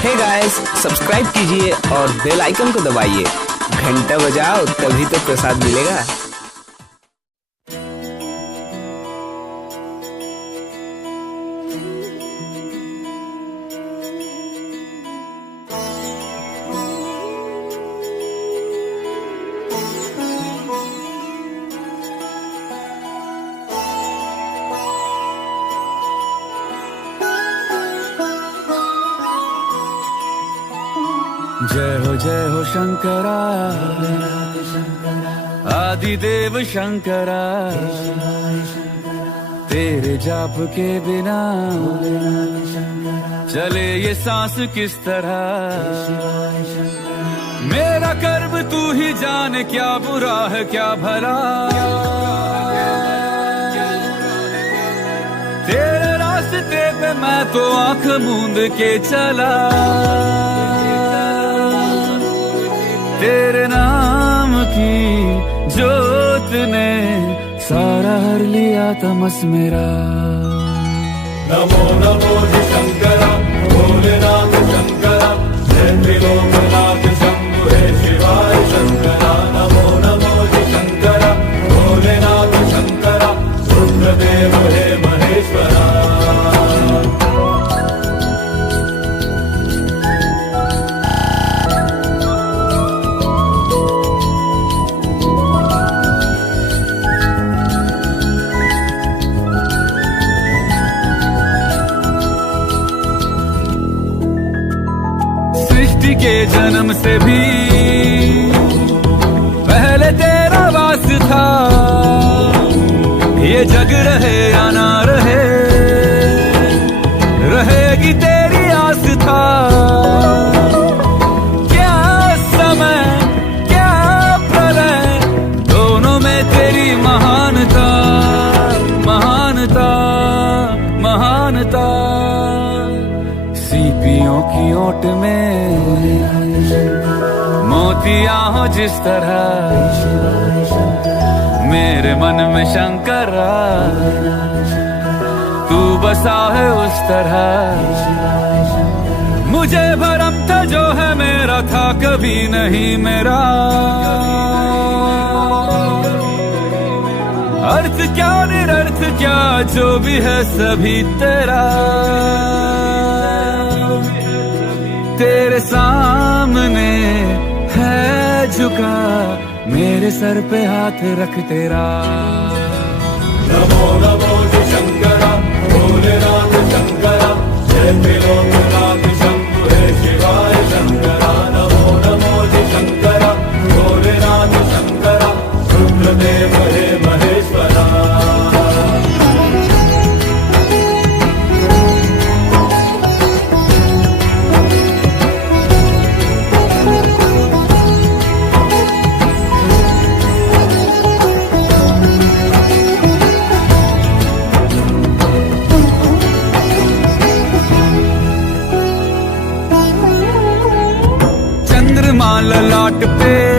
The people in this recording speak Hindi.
हे गाइस, सब्सक्राइब कीजिए और बेल आइकन को दबाइए। घंटा बजाओ तभी तो प्रसाद मिलेगा। जय हो शंकरा, आदिदेव शंकरा। तेरे जाप के बिना चले ये सांस किस तरह। मेरा कर्म तू ही जाने, क्या बुरा है क्या भला। तेरे रास्ते पे मैं तो आंख मूंद के चला। तेरे नाम की जोत ने सारा हर लिया तमस मेरा। नमो नमो शंकरा, भोलेनाथ शंकरा, जय त्रिलोकनाथ शंभु हे शिवाय शंकरा। नमो नमो शंकरा, भोलेनाथ शंकरा, रुद्रदेव हे महेश्वरा। सृष्टि के जन्म से भी पहले तेरा वास था। ये जग रहे या ना रहे, रहेगी तेरी आस था। क्या समय क्या प्रलय, दोनों में तेरी महानता महानता महानता। सीपियों की ओट में मोतियां हो जिस तरह, मेरे मन में शंकरा तू बसा है उस तरह। मुझे भरम था जो है मेरा था कभी नहीं मेरा। अर्थ क्या निरर्थ क्या जो भी है सभी तेरा। तेरे सामने है झुका मेरे सर पे हाथ रख तेरा। नमो नमो शंकरा, भोलेनाथ शंकरा, जय त्रिलोकनाथ शंभु हे शिवाय शंकरा। नमो नमो शंकरा, भोलेनाथ शंकरा, रुद्रदेव हे महेश्वरा। ललाट पे